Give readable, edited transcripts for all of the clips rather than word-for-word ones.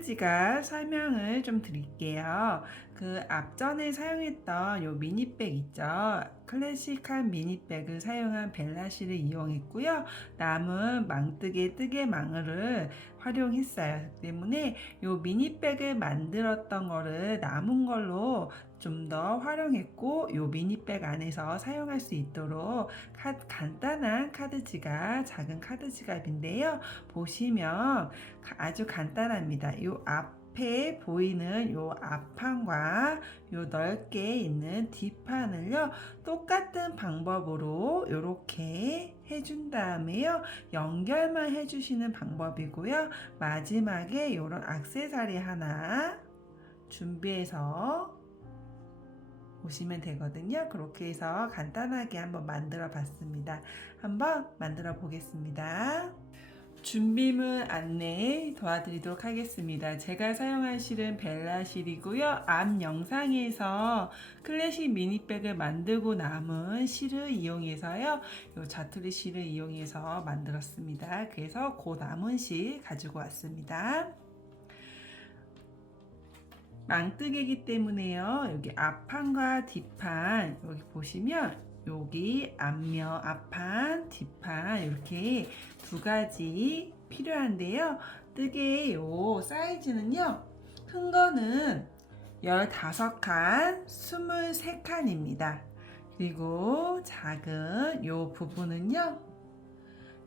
카드지갑 설명을 좀 드릴게요. 그 앞전에 사용했던 요 미니백 있죠? 클래식한 미니백을 사용한 벨라실을 이용했고요. 남은 망뜨개 뜨개망을 활용했어요. 그렇기 때문에 요 미니백을 만들었던 거를 남은 걸로 좀 더 활용했고, 요 미니백 안에서 사용할 수 있도록 간단한 카드지갑, 작은 카드지갑인데요. 보시면 아주 간단합니다. 요 앞에 보이는 요 앞판과 요 넓게 있는 뒷판을요, 똑같은 방법으로 이렇게 해준 다음에요, 연결만 해주시는 방법이고요. 마지막에 이런 액세서리 하나 준비해서 보시면 되거든요. 그렇게 해서 간단하게 한번 만들어 봤습니다. 한번 만들어 보겠습니다. 준비물 안내 도와드리도록 하겠습니다. 제가 사용한 실은 벨라실이고요. 앞 영상에서 클래식 미니백을 만들고 남은 실을 이용해서요, 요 자투리 실을 이용해서 만들었습니다. 그래서 그 남은 실 가지고 왔습니다. 망뜨개이기 때문에요. 여기 앞판과 뒷판 여기 보시면 여기 앞면, 앞판, 뒷판 이렇게 두 가지 필요한데요. 뜨개의 요 사이즈는요. 큰 거는 15칸, 23칸입니다. 그리고 작은 요 부분은요.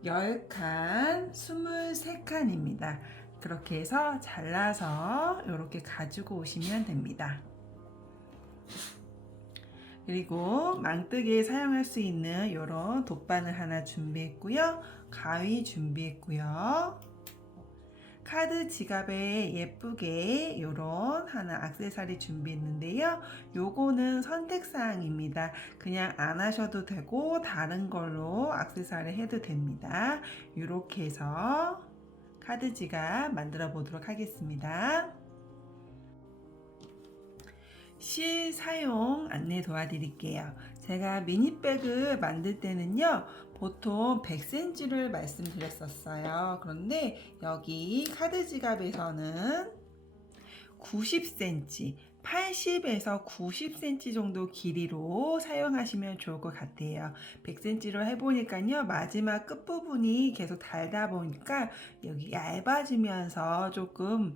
10칸, 23칸입니다. 그렇게 해서 잘라서 이렇게 가지고 오시면 됩니다. 그리고 망뜨기에 사용할 수 있는 이런 돗바늘 하나 준비했고요. 가위 준비했고요. 카드 지갑에 예쁘게 이런 하나 액세서리 준비했는데요. 요거는 선택사항입니다. 그냥 안 하셔도 되고 다른 걸로 액세서리 해도 됩니다. 이렇게 해서 카드 지갑 만들어 보도록 하겠습니다. 실 사용 안내 도와드릴게요. 제가 미니백을 만들 때는요, 보통 100cm를 말씀드렸었어요. 그런데 여기 카드 지갑에서는 90cm, 80에서 90cm 정도 길이로 사용하시면 좋을 것 같아요. 100cm로 해보니까요, 마지막 끝부분이 계속 달다 보니까 여기 얇아지면서 조금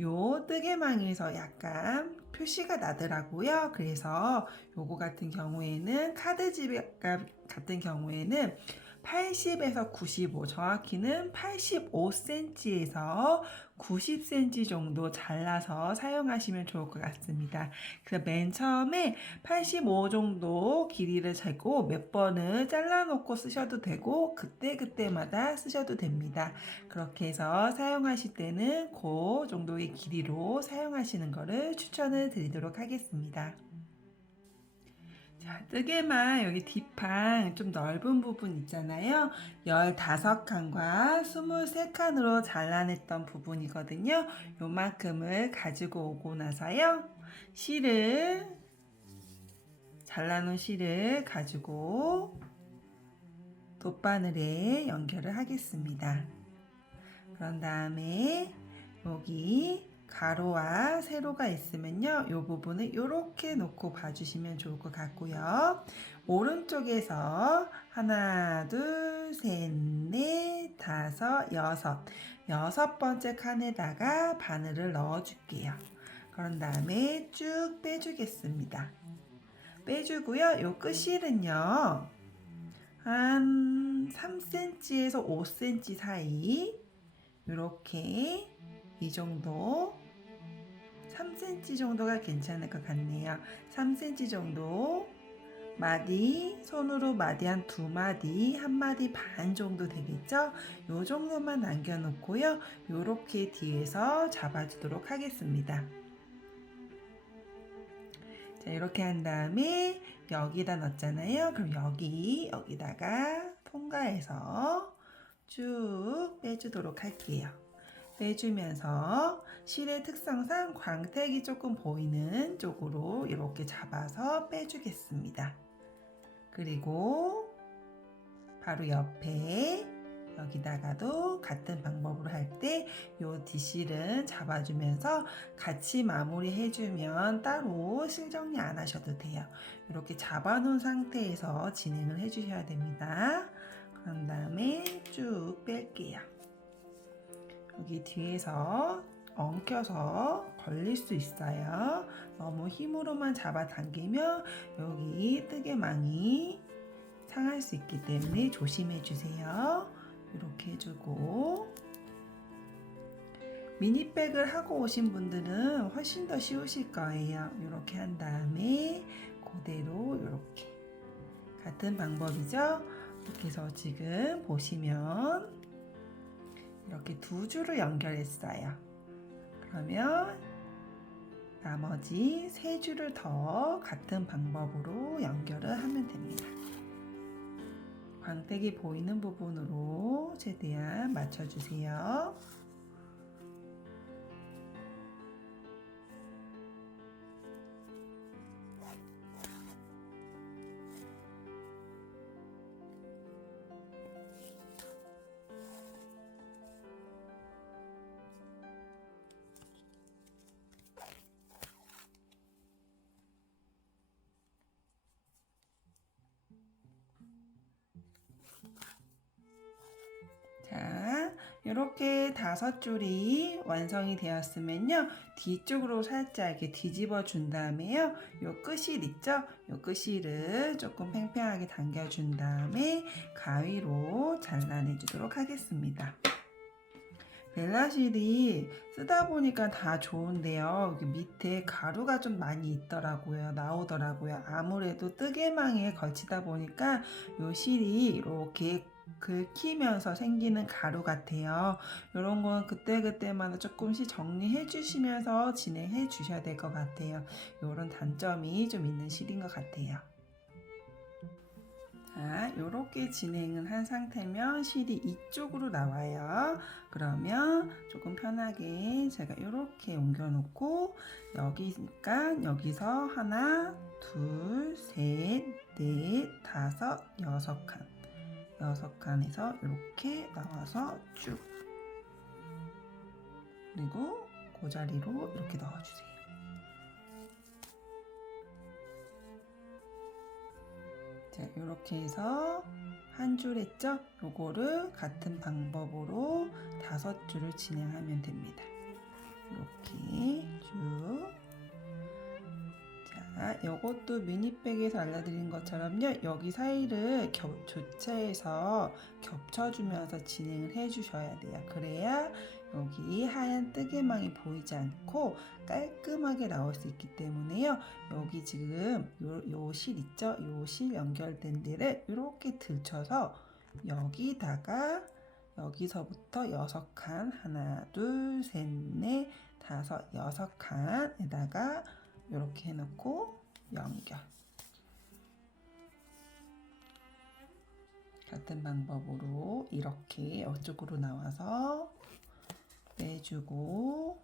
요 뜨개망에서 약간 표시가 나더라고요. 그래서 요거 같은 경우에는 카드지갑 같은 경우에는 80에서 95, 정확히는 85cm에서 90cm 정도 잘라서 사용하시면 좋을 것 같습니다. 그래서 맨 처음에 85 정도 길이를 재고 몇 번을 잘라놓고 쓰셔도 되고 그때마다 쓰셔도 됩니다. 그렇게 해서 사용하실 때는 그 정도의 길이로 사용하시는 것을 추천을 드리도록 하겠습니다. 자, 뜨개만 여기 뒷판 좀 넓은 부분 있잖아요. 15칸과 23칸으로 잘라냈던 부분이거든요. 요만큼을 가지고 오고 나서요. 잘라놓은 실을 가지고 돗바늘에 연결을 하겠습니다. 그런 다음에 여기 가로와 세로가 있으면요, 이 부분을 이렇게 놓고 봐주시면 좋을 것 같고요. 오른쪽에서 하나, 둘, 셋, 넷, 다섯, 여섯 번째 칸에다가 바늘을 넣어줄게요. 그런 다음에 쭉 빼주겠습니다. 빼주고요. 요 끝실은요, 한 3cm에서 5cm 사이 이렇게 이 정도 3cm 정도가 괜찮을 것 같네요. 3cm 정도 손으로 마디 한 2마디, 1마디 반 정도 되겠죠? 요 정도만 남겨놓고요. 요렇게 뒤에서 잡아주도록 하겠습니다. 자, 이렇게 한 다음에 여기다 넣었잖아요. 그럼 여기다가 통과해서 쭉 빼주도록 할게요. 빼주면서 실의 특성상 광택이 조금 보이는 쪽으로 이렇게 잡아서 빼주겠습니다. 그리고 바로 옆에 여기다가도 같은 방법으로 할 때 요 뒷실은 잡아주면서 같이 마무리 해주면 따로 실 정리 안 하셔도 돼요. 이렇게 잡아놓은 상태에서 진행을 해주셔야 됩니다. 그런 다음에 쭉 뺄게요. 여기 뒤에서 엉켜서 걸릴 수 있어요. 너무 힘으로만 잡아당기면 여기 뜨개망이 상할 수 있기 때문에 조심해 주세요. 이렇게 해주고, 미니백을 하고 오신 분들은 훨씬 더 쉬우실 거예요. 이렇게 한 다음에 그대로 이렇게 같은 방법이죠. 이렇게 해서 지금 보시면 이렇게 두 줄을 연결했어요. 그러면 나머지 세 줄을 더 같은 방법으로 연결을 하면 됩니다. 광택이 보이는 부분으로 최대한 맞춰주세요. 자, 이렇게 5줄이 완성이 되었으면요, 뒤쪽으로 살짝 이렇게 뒤집어 준 다음에요, 요 끝실 있죠? 요 끝실을 조금 팽팽하게 당겨준 다음에 가위로 잘라내 주도록 하겠습니다. 벨라실이 쓰다 보니까 다 좋은데요, 여기 밑에 가루가 좀 많이 있더라고요. 나오더라고요. 아무래도 뜨개망이에 걸치다 보니까 요 실이 이렇게 긁히면서 생기는 가루 같아요. 이런 건 그때그때마다 조금씩 정리해 주시면서 진행해 주셔야 될 것 같아요. 이런 단점이 좀 있는 실인 것 같아요. 자, 이렇게 진행을 한 상태면 실이 이쪽으로 나와요. 그러면 조금 편하게 제가 이렇게 옮겨 놓고, 여기니까 여기서 하나, 둘, 셋, 넷, 다섯, 6칸. 6칸에서 이렇게 나와서 쭉, 그리고 그 자리로 이렇게 넣어주세요. 자, 이렇게 해서 한 줄 했죠? 요거를 같은 방법으로 5줄을 진행하면 됩니다. 이렇게 쭉. 자, 요것도 미니백에서 알려드린 것처럼요, 여기 사이를 교차해서 겹쳐주면서 진행을 해주셔야 돼요. 그래야 여기 하얀 뜨개망이 보이지 않고 깔끔하게 나올 수 있기 때문에요, 여기 지금 요 실 있죠? 요 실 연결된 데를 이렇게 들쳐서 여기다가 여기서부터 6칸, 하나, 둘, 셋, 넷, 다섯, 6칸에다가 이렇게 해놓고 연결. 같은 방법으로 이렇게 이쪽으로 나와서 빼주고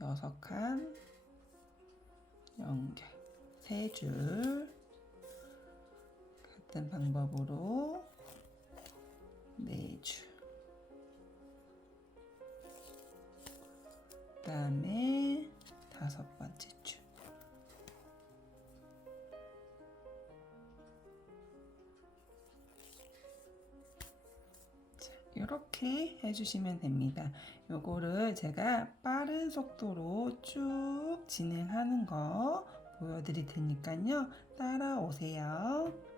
6칸 연결, 3줄. 같은 방법으로 4줄. 그 다음에 5번째 줄. 자, 이렇게 해주시면 됩니다. 요거를 제가 빠른 속도로 쭉 진행하는 거 보여드릴 테니까요, 따라오세요.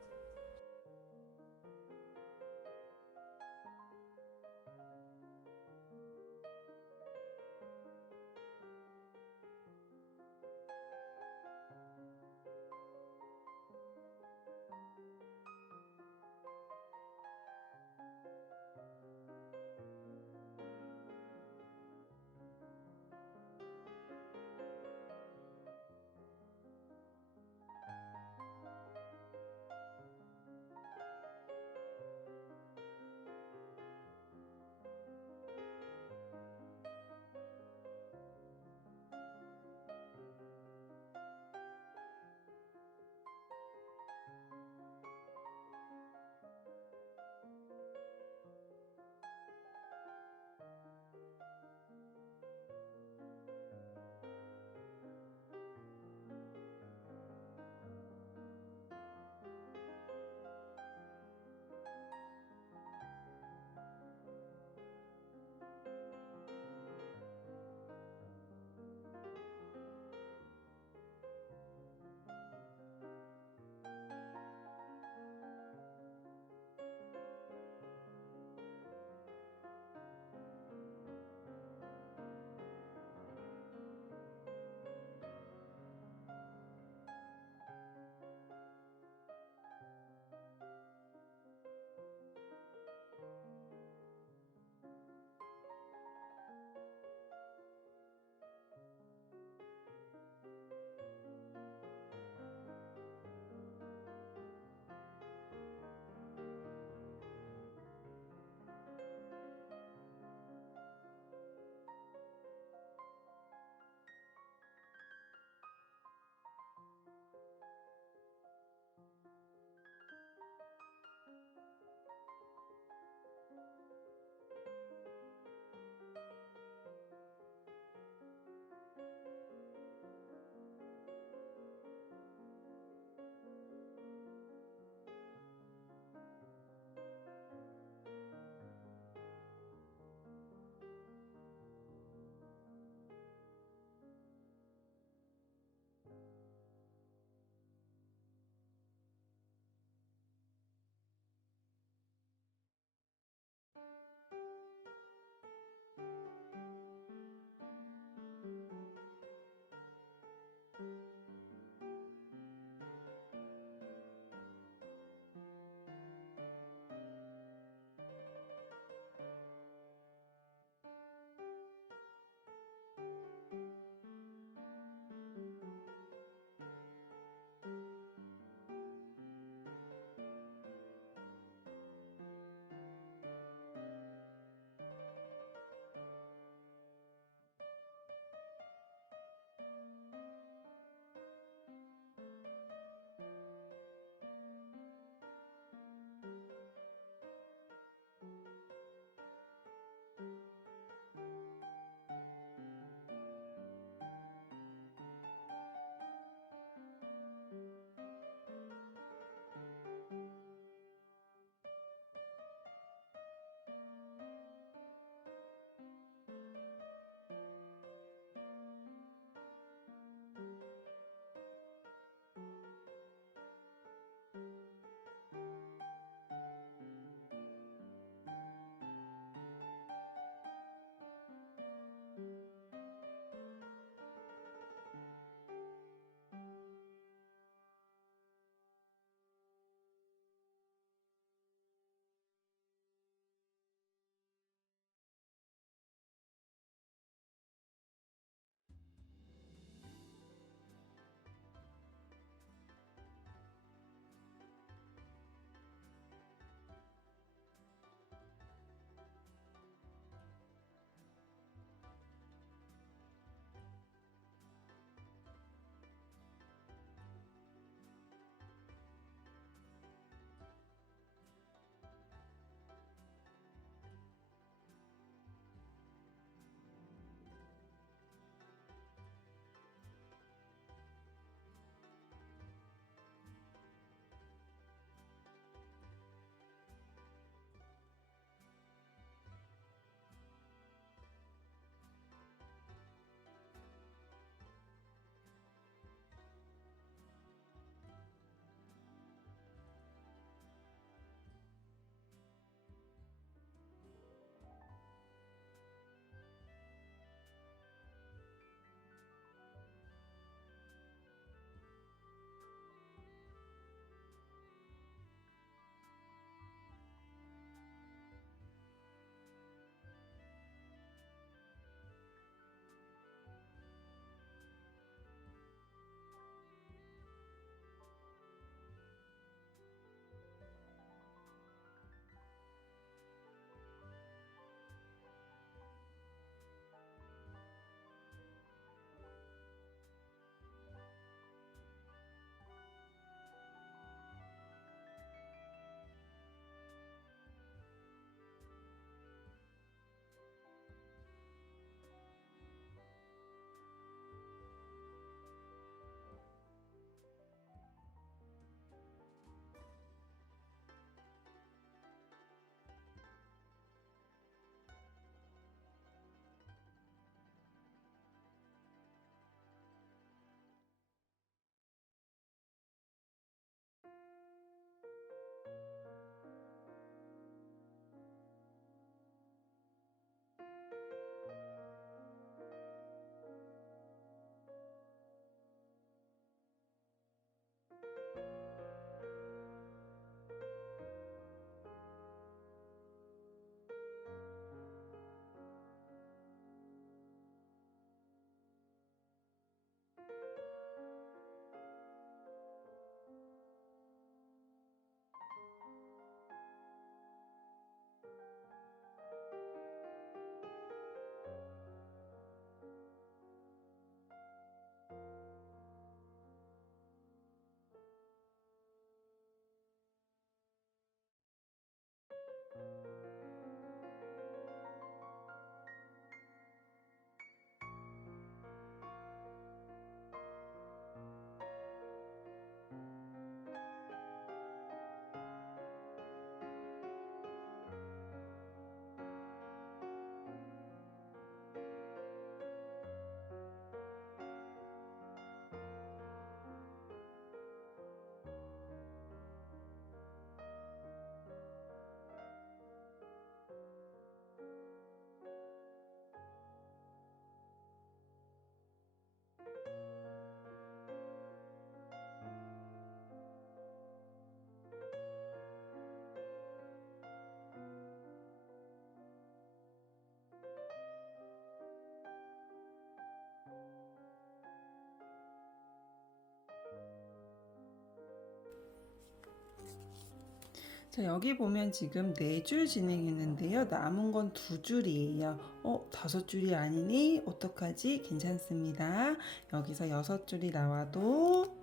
자, 여기 보면 지금 4줄 진행했는데요. 남은 건 2줄이에요. 5줄이 아니니 어떡하지? 괜찮습니다. 여기서 6줄이 나와도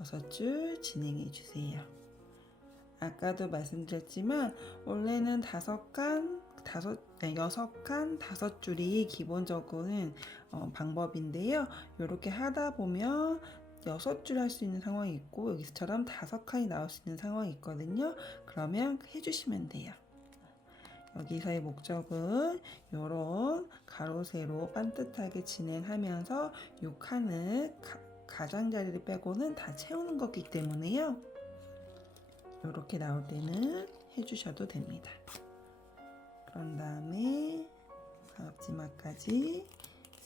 6줄 진행해 주세요. 아까도 말씀드렸지만 원래는 6칸, 5줄이 기본적인 방법인데요. 이렇게 하다 보면 6줄 할 수 있는 상황이 있고 여기서처럼 5칸이 나올 수 있는 상황이 있거든요. 그러면 해주시면 돼요. 여기서의 목적은 이런 가로 세로 반듯하게 진행하면서 이 칸을 가장자리를 빼고는 다 채우는 거기 때문에요. 이렇게 나올 때는 해주셔도 됩니다. 그런 다음에 앞치마까지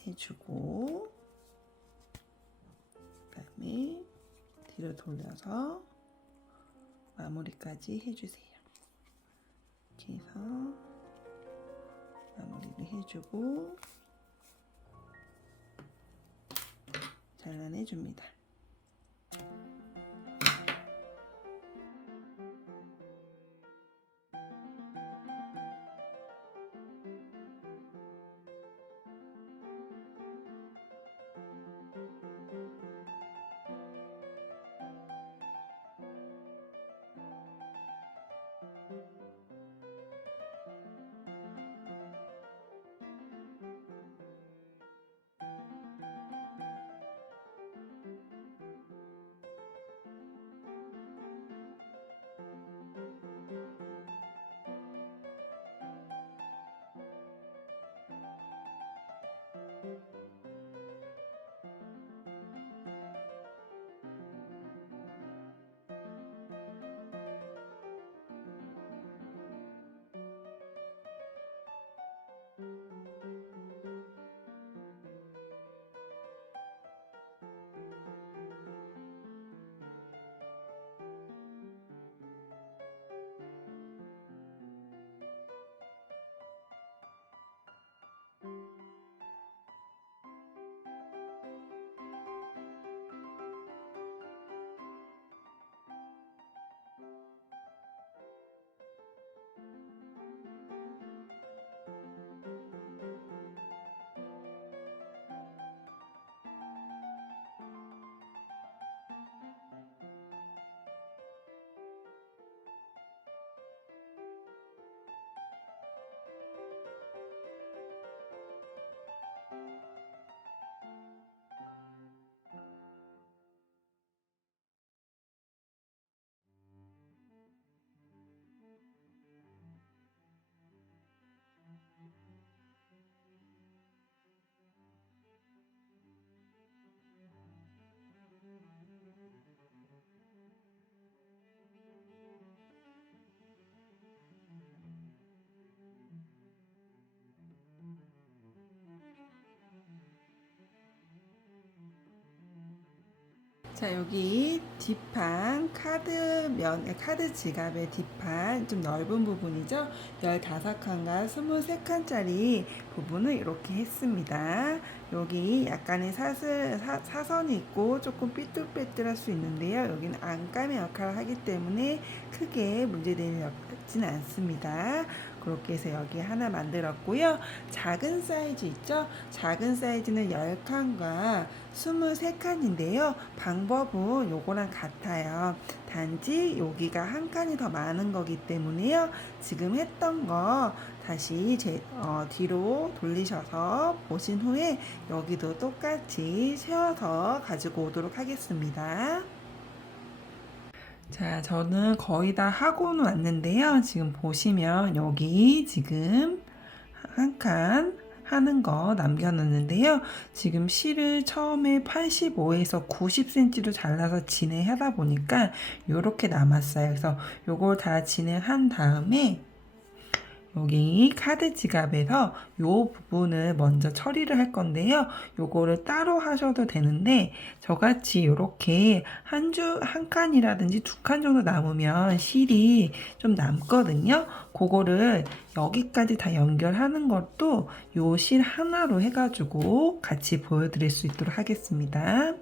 해주고 그다음에 뒤로 돌려서 마무리까지 해주세요. 이렇게 해서 마무리를 해주고 잘라내줍니다. 자, 여기 뒷판 카드 지갑의 뒷판 좀 넓은 부분이죠. 15칸과 23칸짜리 부분을 이렇게 했습니다. 여기 약간의 사선이 있고 조금 삐뚤빼뚤할 수 있는데요. 여기는 안감의 역할을 하기 때문에 크게 문제되는 역지는 않습니다. 그렇게 해서 여기 하나 만들었고요. 작은 사이즈 있죠? 작은 사이즈는 10칸과 23칸인데요. 방법은 요거랑 같아요. 단지 여기가 한 칸이 더 많은 거기 때문에요. 지금 했던 거 다시 뒤로 돌리셔서 보신 후에 여기도 똑같이 세워서 가지고 오도록 하겠습니다. 자, 저는 거의 다 하고는 왔는데요. 지금 보시면 여기 지금 한 칸 하는 거 남겨놨는데요. 지금 실을 처음에 85에서 90cm로 잘라서 진행하다 보니까 이렇게 남았어요. 그래서 요걸 다 진행한 다음에 여기 카드 지갑에서 요 부분을 먼저 처리를 할 건데요. 요거를 따로 하셔도 되는데 저같이 이렇게 한 칸이라든지 2칸 정도 남으면 실이 좀 남거든요. 그거를 여기까지 다 연결하는 것도 요 실 하나로 해가지고 같이 보여드릴 수 있도록 하겠습니다.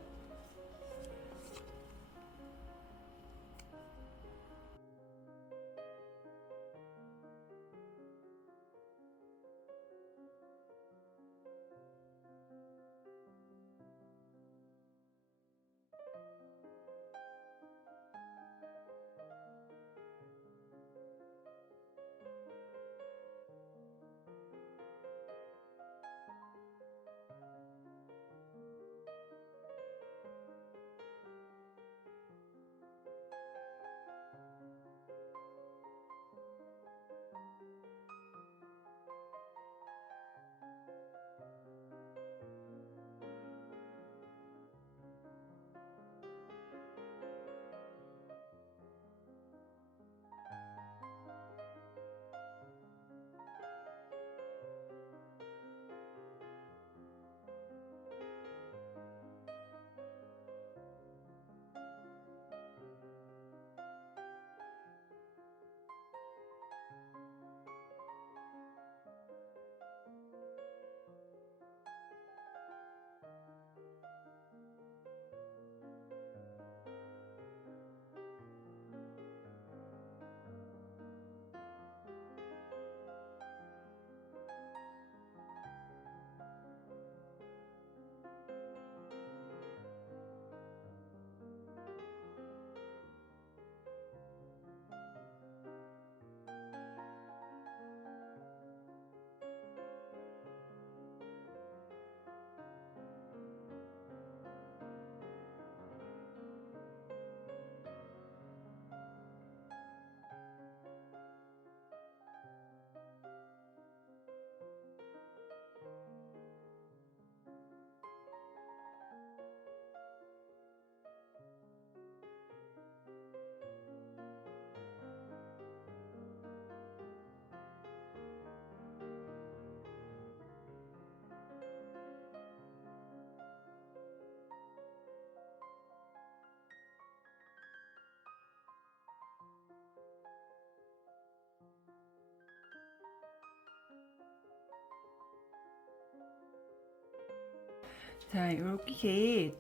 자, 이렇게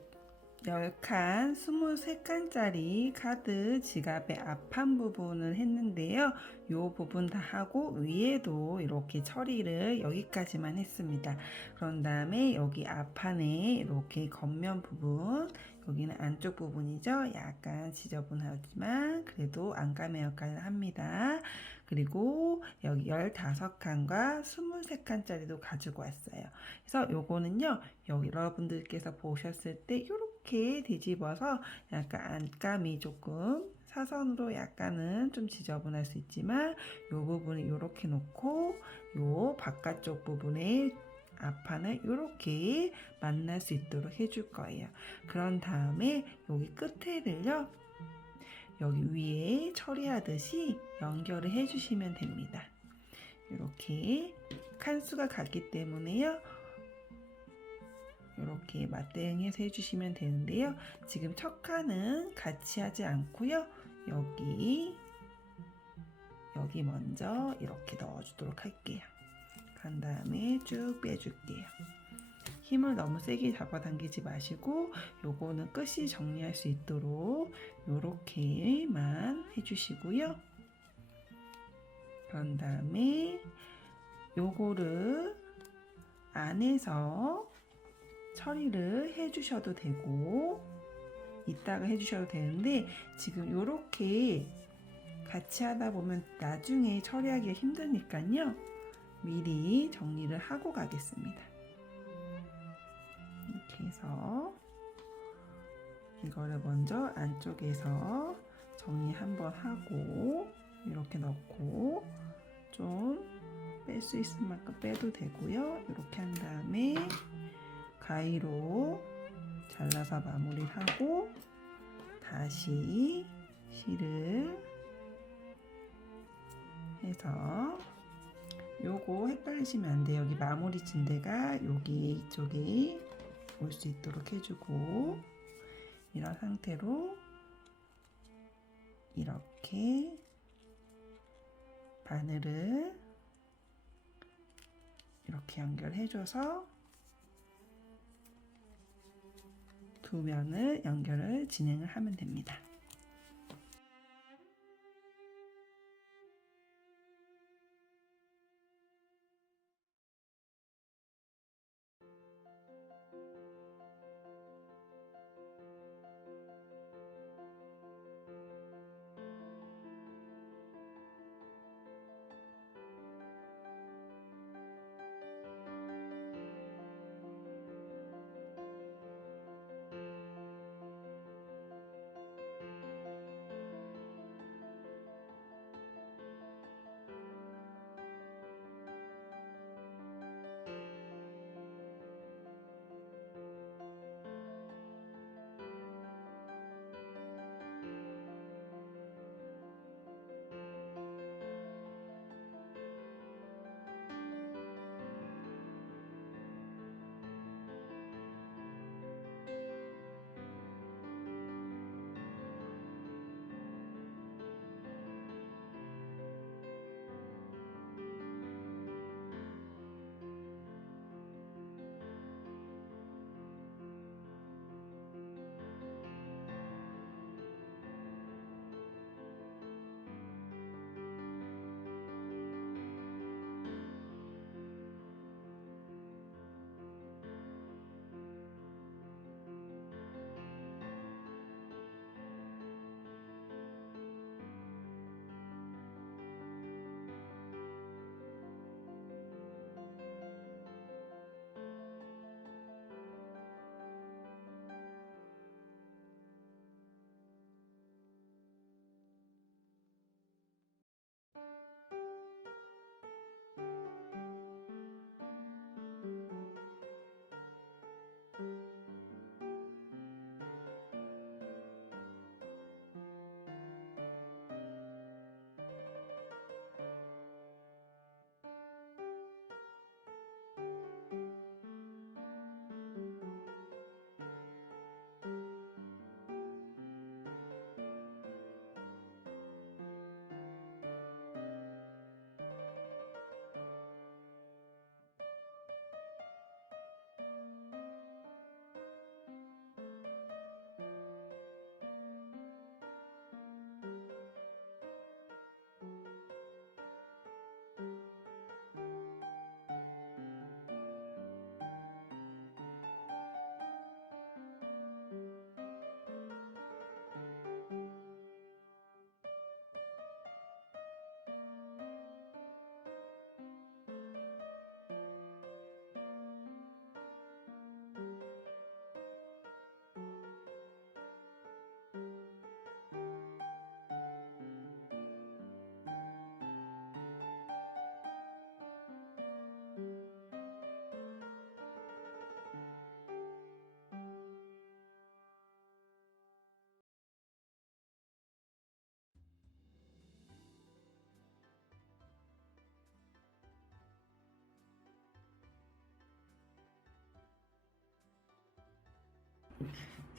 10칸, 23칸짜리 카드 지갑의 앞판 부분을 했는데요. 이 부분 다 하고 위에도 이렇게 처리를 여기까지만 했습니다. 그런 다음에 여기 앞판에 이렇게 겉면 부분, 여기는 안쪽 부분이죠. 약간 지저분하지만 그래도 안감의 역할을 합니다. 그리고 여기 15칸과 23칸짜리도 가지고 왔어요. 그래서 요거는요, 여기 여러분들께서 보셨을 때 이렇게 뒤집어서 약간 안감이 조금 사선으로 약간은 좀 지저분할 수 있지만 요 부분을 이렇게 놓고 요 바깥쪽 부분에 앞판을 이렇게 만날 수 있도록 해줄 거예요. 그런 다음에 여기 끝에를요, 여기 위에 처리하듯이 연결을 해주시면 됩니다. 이렇게 칸수가 같기 때문에요. 이렇게 맞대응해서 해주시면 되는데요. 지금 첫 칸은 같이 하지 않고요. 여기 먼저 이렇게 넣어주도록 할게요. 그 다음에 쭉 빼줄게요. 힘을 너무 세게 잡아당기지 마시고 요거는 끝이 정리할 수 있도록 요렇게만 해주시고요. 그런 다음에 요거를 안에서 처리를 해주셔도 되고 이따가 해주셔도 되는데 지금 요렇게 같이 하다 보면 나중에 처리하기가 힘드니까요. 미리 정리를 하고 가겠습니다. 이렇게 해서 이거를 먼저 안쪽에서 정리 한번 하고 이렇게 넣고 좀 뺄 수 있을 만큼 빼도 되고요. 이렇게 한 다음에 가위로 잘라서 마무리하고 다시 실을 해서 요거 헷갈리시면 안 돼요. 여기 마무리 진대가 여기 이쪽에 올 수 있도록 해주고 이런 상태로 이렇게 바늘을 이렇게 연결해줘서 두 면을 연결을 진행을 하면 됩니다.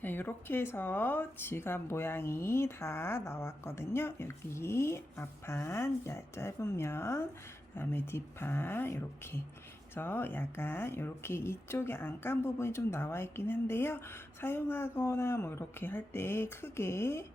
자, 이렇게 해서 지갑 모양이 다 나왔거든요. 여기 앞판 짧은 면, 그다음에 뒷판 이렇게. 그래서 약간 이렇게 이쪽에 안감 부분이 좀 나와 있긴 한데요. 사용하거나 뭐 이렇게 할 때 크게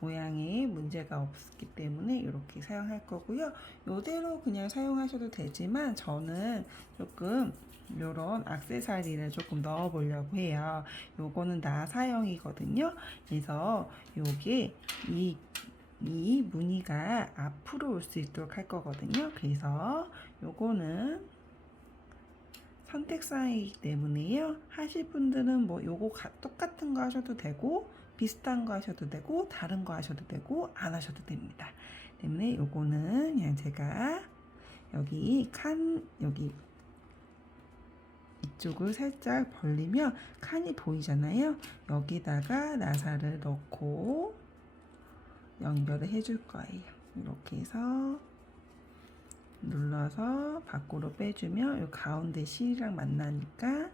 모양에 문제가 없기 때문에 이렇게 사용할 거고요. 이대로 그냥 사용하셔도 되지만 저는 조금 이런 액세서리를 조금 넣어 보려고 해요. 요거는 나사형이거든요. 그래서 요게 이 무늬가 앞으로 올 수 있도록 할 거거든요. 그래서 요거는 선택사항이기 때문에요. 하실 분들은 뭐 요거 똑같은 거 하셔도 되고 비슷한 거 하셔도 되고 다른 거 하셔도 되고 안 하셔도 됩니다. 때문에 요거는 그냥 제가 여기 여기 이쪽을 살짝 벌리면 칸이 보이잖아요. 여기다가 나사를 넣고 연결을 해줄 거예요. 이렇게 해서 눌러서 밖으로 빼주면 이 가운데 실이랑 만나니까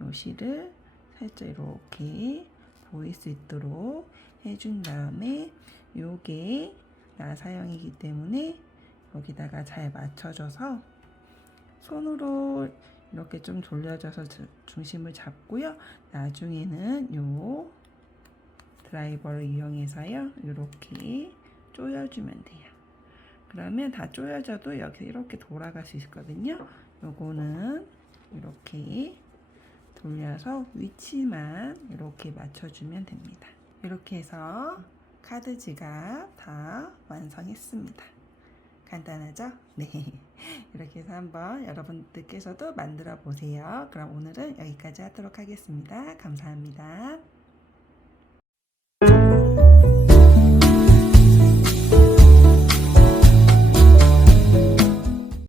이 실을 살짝 이렇게 보일 수 있도록 해준 다음에 요게 나사형이기 때문에 여기다가 잘 맞춰줘서 손으로 이렇게 좀 돌려줘서 중심을 잡고요. 나중에는 요 드라이버를 이용해서요. 이렇게 조여주면 돼요. 그러면 다 조여져도 여기 이렇게 돌아갈 수 있거든요. 요거는 이렇게 돌려서 위치만 이렇게 맞춰주면 됩니다. 이렇게 해서 카드 지갑 다 완성했습니다. 간단하죠? 네. 이렇게 해서 한번 여러분들께서도 만들어 보세요. 그럼 오늘은 여기까지 하도록 하겠습니다. 감사합니다.